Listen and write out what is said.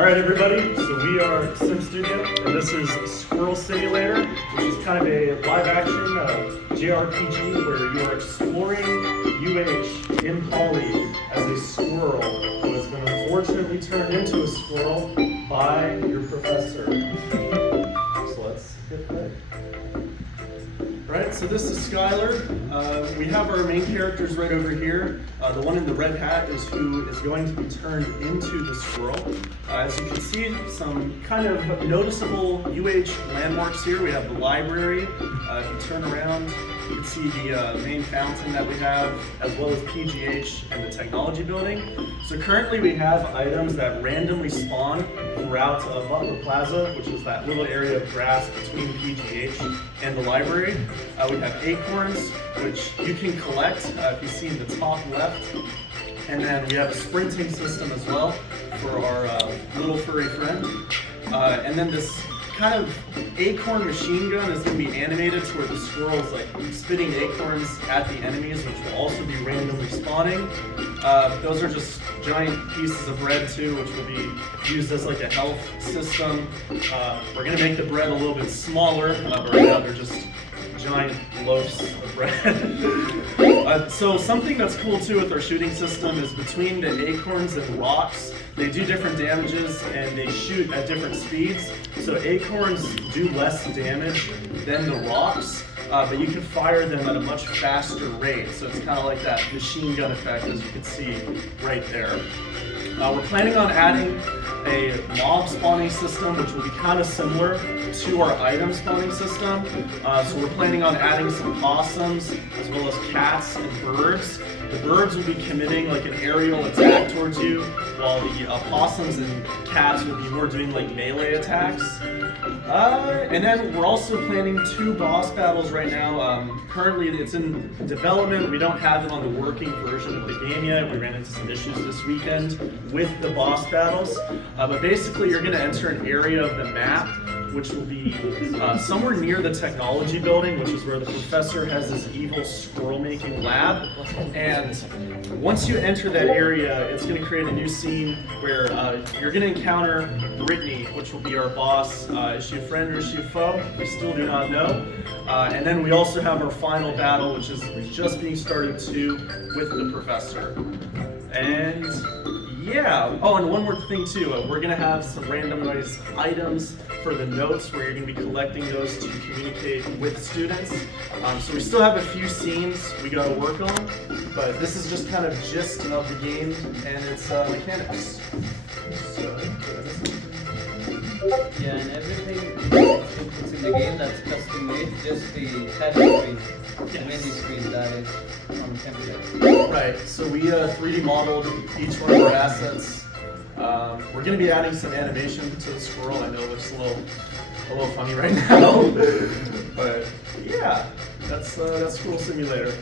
Alright everybody, so we are SIMP Studio, and this is Squirrel Simulator, which is kind of a live-action JRPG where you are exploring UH in Poly as a squirrel who has been unfortunately turned into a squirrel by your professor. So let's get played. Right, so this is Skylar. We have our main characters right over here. The one in the red hat is who is going to be turned into the squirrel. As you can see, some kind of noticeable UH landmarks here. We have the library. If you turn around, you can see the main fountain that we have, as well as PGH and the technology building. So currently we have items that randomly spawn throughout Butler Plaza, which is that little area of grass between PGH and the library. We have acorns, which you can collect if you see in the top left. And then we have a sprinting system as well for our little furry friend. And then this kind of acorn machine gun is going to be animated to where the squirrel is like spitting acorns at the enemies, which will also be randomly spawning. Those are just giant pieces of bread too, which will be used as like a health system. We're going to make the bread a little bit smaller, but right now they're just giant loaves of bread. So something that's cool too with our shooting system is between the acorns and rocks, they do different damages and they shoot at different speeds. So acorns do less damage than the rocks, but you can fire them at a much faster rate. So it's kind of like that machine gun effect, as you can see right there. We're planning on adding a mob spawning system, which will be kind of similar to our item spawning system. So we're planning on adding some possums, as well as cats and birds. The birds will be committing like an aerial attack towards you, while the possums and cats will be more doing like melee attacks. And then we're also planning 2 boss battles right now. Currently it's in development. We don't have it on the working version of the game yet. We ran into some issues this weekend with the boss battles. But basically you're going to enter an area of the map which will be somewhere near the technology building, which is where the professor has his evil squirrel making lab. And once you enter that area, it's going to create a new scene where you're going to encounter Brittany, which will be our boss. Is she a friend or is she a foe? We still do not know. And then we also have our final battle, which is just being started too, with the professor. And yeah, oh, and one more thing too, we're gonna have some randomized items for the notes where you're gonna be collecting those to communicate with students. So we still have a few scenes we gotta work on, but this is just kind of gist of the game and its mechanics. So, yeah, and everything it's in the game that's custom made, just the header screen, the menu screen that is on template. Right, so we 3D modeled each one of our assets. We're going to be adding some animation to the squirrel. I know it looks a little funny right now, but yeah, that's Squirrel Simulator.